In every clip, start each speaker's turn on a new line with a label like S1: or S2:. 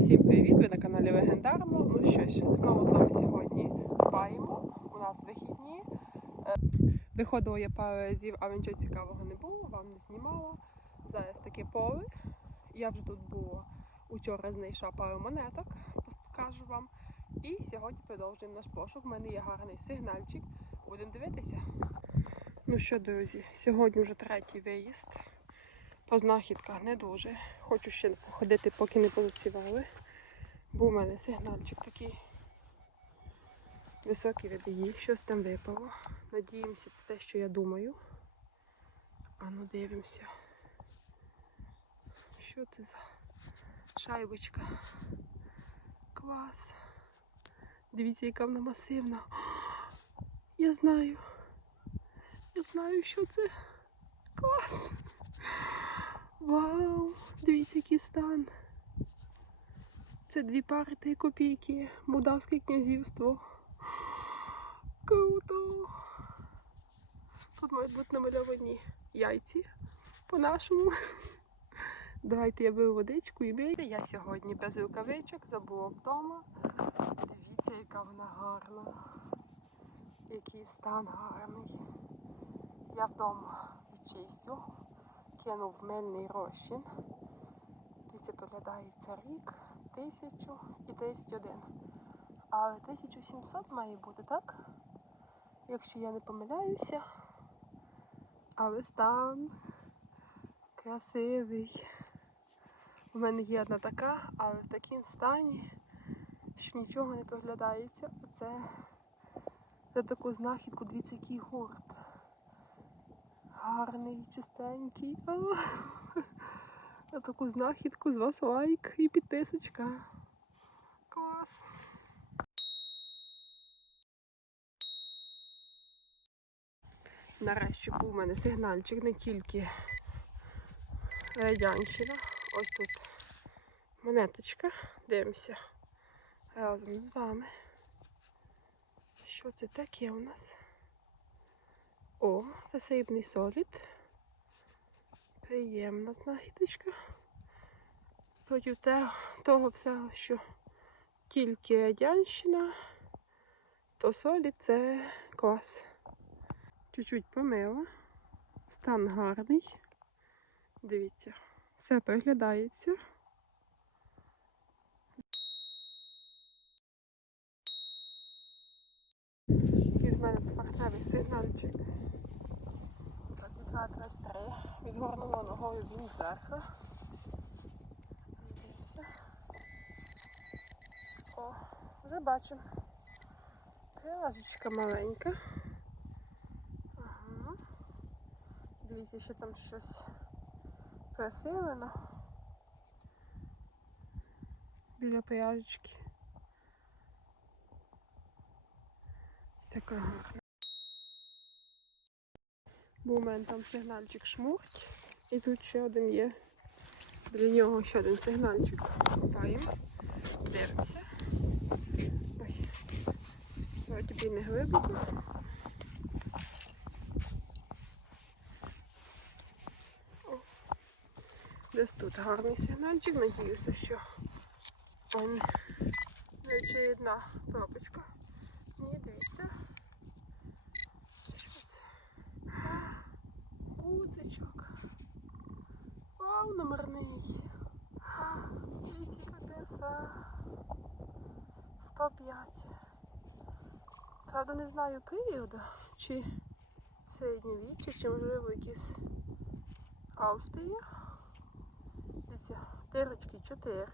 S1: Всім привіт! Ви на каналі Легендарно. Ну що ж, знову з вами сьогодні паємо. У нас вихідні. Е, Виходила я пару разів, а нічого цікавого не було, вам не знімала. Зараз таке поле. Я вже тут була. Учора знайшла пару монеток, покажу вам. І сьогодні продовжуємо наш пошук. У мене є гарний сигнальчик. Будемо дивитися. Ну що, друзі, сьогодні вже третій виїзд. По знахідках не дуже. Хочу ще походити, поки не позасівали. Був у мене сигнальчик такий. Високий видаї, щось там випало. Надіємося, це те, що я думаю. А ну дивимося. Що це за шайбочка? Клас. Дивіться, яка вона масивна. Я знаю. Я знаю, що це. Клас. Вау! Дивіться, який стан. Це дві пари три копійки. Молдавське князівство. Круто! Тут мають бути намальовані яйці по-нашому. Давайте я беру водичку і бій. Я сьогодні без рукавичок забула вдома. Дивіться, яка вона гарна. Який стан гарний. Я вдома відчистю кинув мильний розчин. Дивіться, поглядається рік, тисячу і 31. Але 1700 має бути, так? Якщо я не помиляюся. Але стан красивий. У мене є одна така, але в такому стані, що нічого не проглядається. Оце за таку знахідку, дивіться, який гурт гарний, чистенький. А, На таку знахідку з вас лайк і підписочка. Клас. Нарешті був у мене сигнальчик не тільки радянщина. Ось тут монеточка. Дивимося разом з вами. Що це таке у нас? О, це срібний солід. Приємна знахідочка. Проти того всього, що тільки радянщина, то солід це клас. Чуть-чуть помила. Стан гарний. Дивіться, все приглядається. Якийсь в мене поверхневий сигнальчик. 22-23. Відгорнула ногою він зверху. О, вже бачимо. Прилажечка маленька. Ага. Дивіться, ще там щось присилено. Біля пряжечки. Така гарна. Був у мене там сигнальчик шмурть. І тут ще один є. Біля нього ще один сигнальчик. Копаємо. Дивимося. Ой. Вроді би не глибоко. Десь тут гарний сигнальчик. Надіюся, що он не очередна пробочка. Ні, дивіться. Що це? Гудзичок. Вау, номерний. Яка краса. 105. Правда, не знаю періоду, чи середньовіччя, чи можливо якісь Австрія. Дивіться, дирочки 4.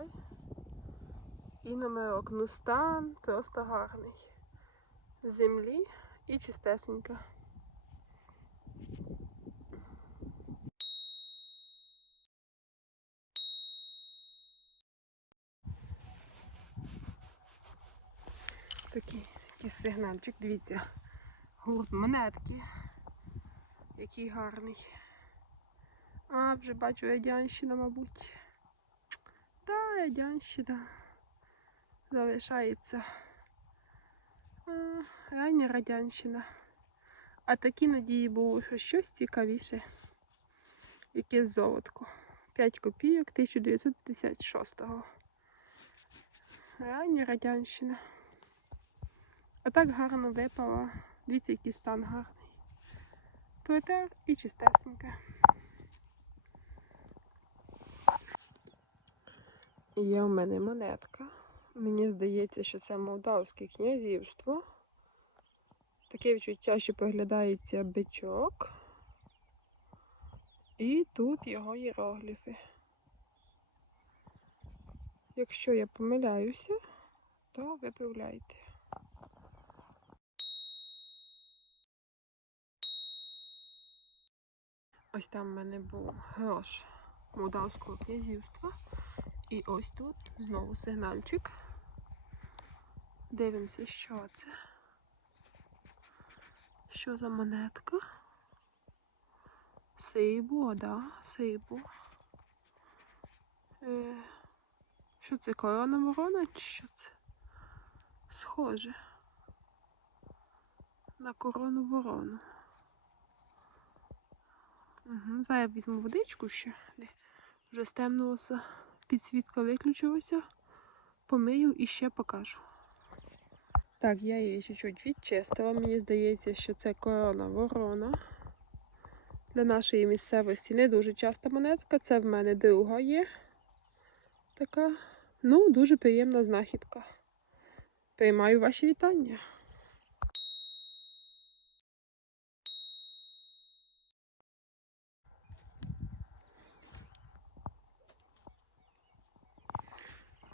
S1: І номерок. Ну стан просто гарний. Землі і чистесенька. Такий сигнальчик, дивіться. Гурт монетки. Який гарний. А, вже бачу радянщина, мабуть. Та, радянщина. Залишається. Рання радянщина. А такі надії було, що щось цікавіше. Якесь золотко. 5 копійок 1956-го. Реальні радянщина. А так гарно випала. Дивіться, який стан гарний. Протер і чистесеньке. Є в мене монетка. Мені здається, що це Молдавське князівство. Таке відчуття, що поглядається бичок. І тут його іерогліфи. Якщо я помиляюся, то виправляйте. Ось там в мене був грош Молдавського князівства. І ось тут знову сигнальчик. Дивимося, що це. Що за монетка? Сейбу, да, сейбу. Е, що це, корона ворона чи що це? Схоже. На корону ворону. Угу, зараз візьму водичку ще. Вже стемнулося, підсвітка виключилася. Помию і ще покажу. Так, я її чуть-чуть відчистила. Мені здається, що це корона ворона. Для нашої місцевості не дуже часта монетка. Це в мене друга є. Така, ну, дуже приємна знахідка. Приймаю ваші вітання.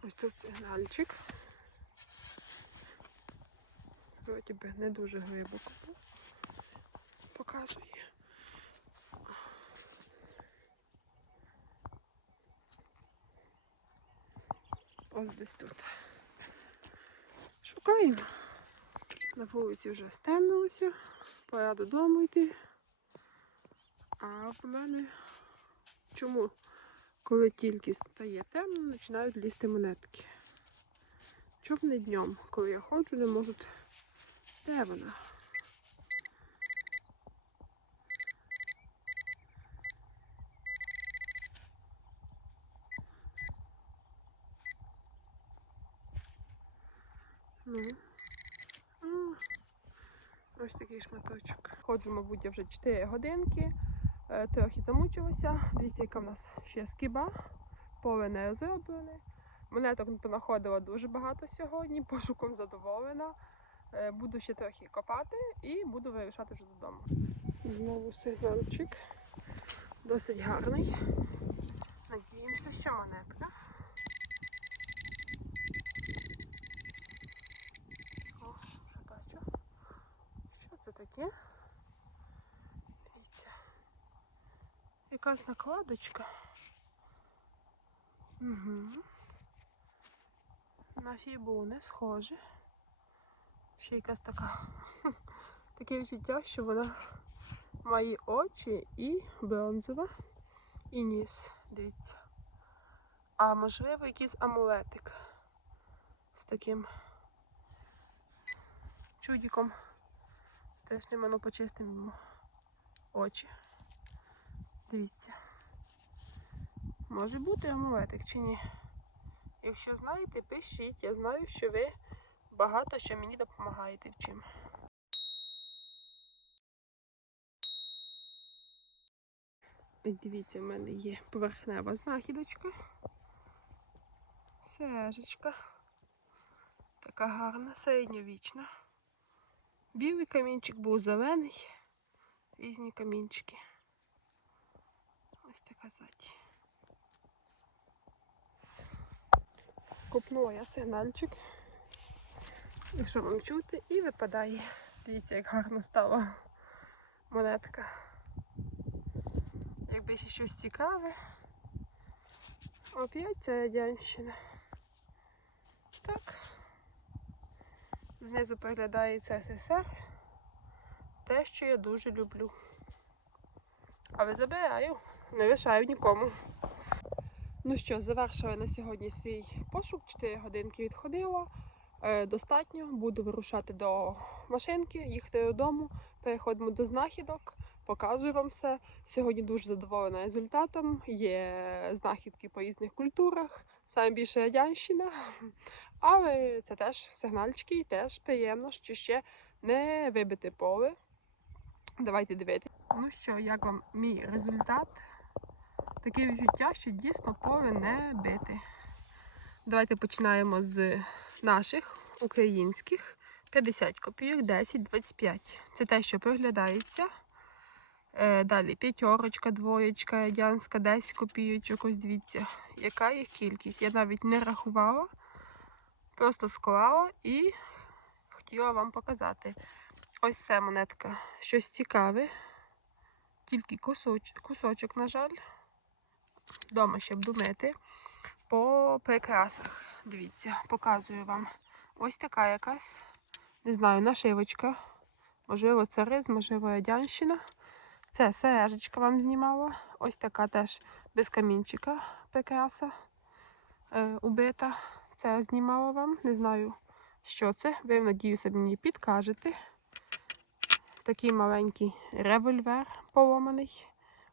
S1: Ось тут сигнальчик. Вроді би не дуже глибоко показує. Ось десь тут. Шукаємо. На вулиці вже стемнилося. Пора додому йти. А в мене чому, коли тільки стає темно, починають лізти монетки. Чому не днем, коли я ходжу, не можуть. Де вона? Ну. Ось такий шматочок. Ходжу, мабуть, я вже 4 годинки. Е, Трохи замучилася. Дивіться, яка в нас ще скіба. Поле не розроблене. Монеток понаходила дуже багато сьогодні, пошуком задоволена. Е, Буду ще трохи копати і буду вирішати вже додому. Знову сигнальчик. Досить гарний. Надіємося, що монетка. О, вже. Що це таке? Дивіться. Якась накладочка. Угу. На фібу не схоже. Ще якась така. Таке відчуття, що вона має очі і бронзова, і ніс. Дивіться. А можливо якийсь амулетик з таким чудіком. Теж не воно почистимо очі. Дивіться. Може бути амулетик чи ні? Якщо знаєте, пишіть. Я знаю, що ви багато що мені допомагаєте в чим. Дивіться, в мене є поверхнева знахідочка. Сежечка. Така гарна, середньовічна. Білий камінчик був зелений. Різні камінчики. Заті. Купнула я сигнальчик. Якщо вам чути, і випадає. Дивіться, як гарно стала монетка. Якби ще щось цікаве. Оп'ять це радянщина. Так. Знизу переглядається СССР. Те, що я дуже люблю. Але забираю, не лишаю нікому. Ну що, завершила на сьогодні свій пошук. 4 годинки відходила. Е, достатньо. Буду вирушати до машинки, їхати додому. Переходимо до знахідок. Показую вам все. Сьогодні дуже задоволена результатом. Є знахідки по різних культурах. Саме більше радянщина. Але це теж сигнальчики і теж приємно, що ще не вибите поле. Давайте дивитися. Ну що, як вам мій результат? Таке відчуття, що дійсно поле не бите. Давайте починаємо з наших українських 50 копійок, 10, 25. Це те, що приглядається. Е, Далі п'ятерочка, двоєчка, радянська, 10 копійочок. Ось дивіться, яка їх кількість. Я навіть не рахувала, просто склала і хотіла вам показати. Ось це монетка. Щось цікаве. Тільки кусоч, кусочок, на жаль. Дома ще буду мити. По прикрасах. Дивіться, показую вам. Ось така якась, не знаю, нашивочка. Можливо, це риз, можливо, радянщина. Це сережечка вам знімала. Ось така теж без камінчика прикраса е, убита. Це знімала вам. Не знаю, що це. Ви, надіюся, мені підкажете. Такий маленький револьвер поломаний.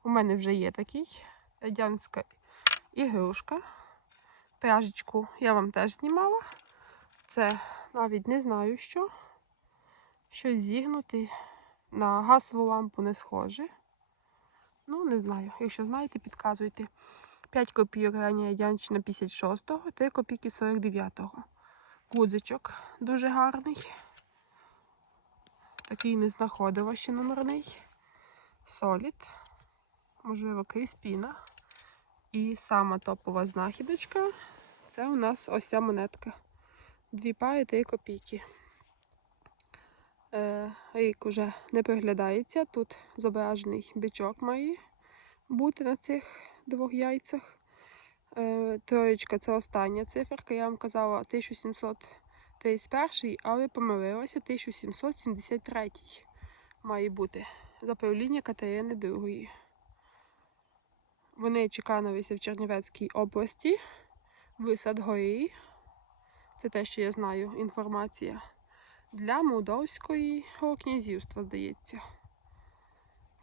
S1: У мене вже є такий. Радянська ігрушка. Пряжечку я вам теж знімала. Це навіть не знаю що. Щось зігнути. На газову лампу не схоже. Ну, не знаю. Якщо знаєте, підказуйте. 5 копійок рання радянщина 56-го, 3 копійки 49-го. Гудзичок дуже гарний. Такий не знаходила ще номерний. Солід. Можливо, Кріспіна. І сама топова знахідочка. Це у нас ось ця монетка. Дві пари, 3 копійки. Е, рік уже не приглядається. Тут зображений бичок має бути на цих двох яйцях. Е, троєчка це остання циферка. Я вам казала 1731, але помилилася 1773 має бути. За правління Катерини II. Вони чеканилися в Чернівецькій області, в Садгорі. Це те, що я знаю, інформація. Для Молдовського князівства, здається.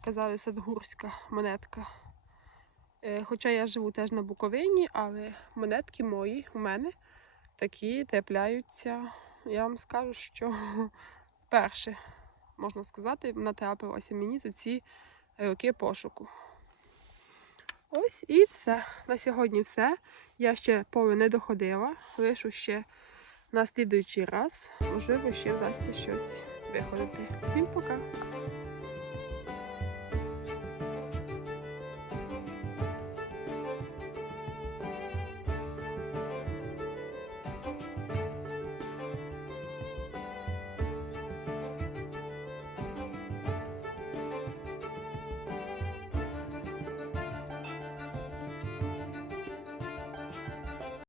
S1: Казали Садгурська монетка. Е, Хоча я живу теж на Буковині, але монетки мої у мене такі трапляються. Я вам скажу, що вперше, можна сказати, натрапилася мені за ці роки пошуку. Ось і все. На сьогодні все. Я ще поле не доходила, лишу ще на слідуючий раз. Можливо, ще вдасться щось виходити. Всім пока!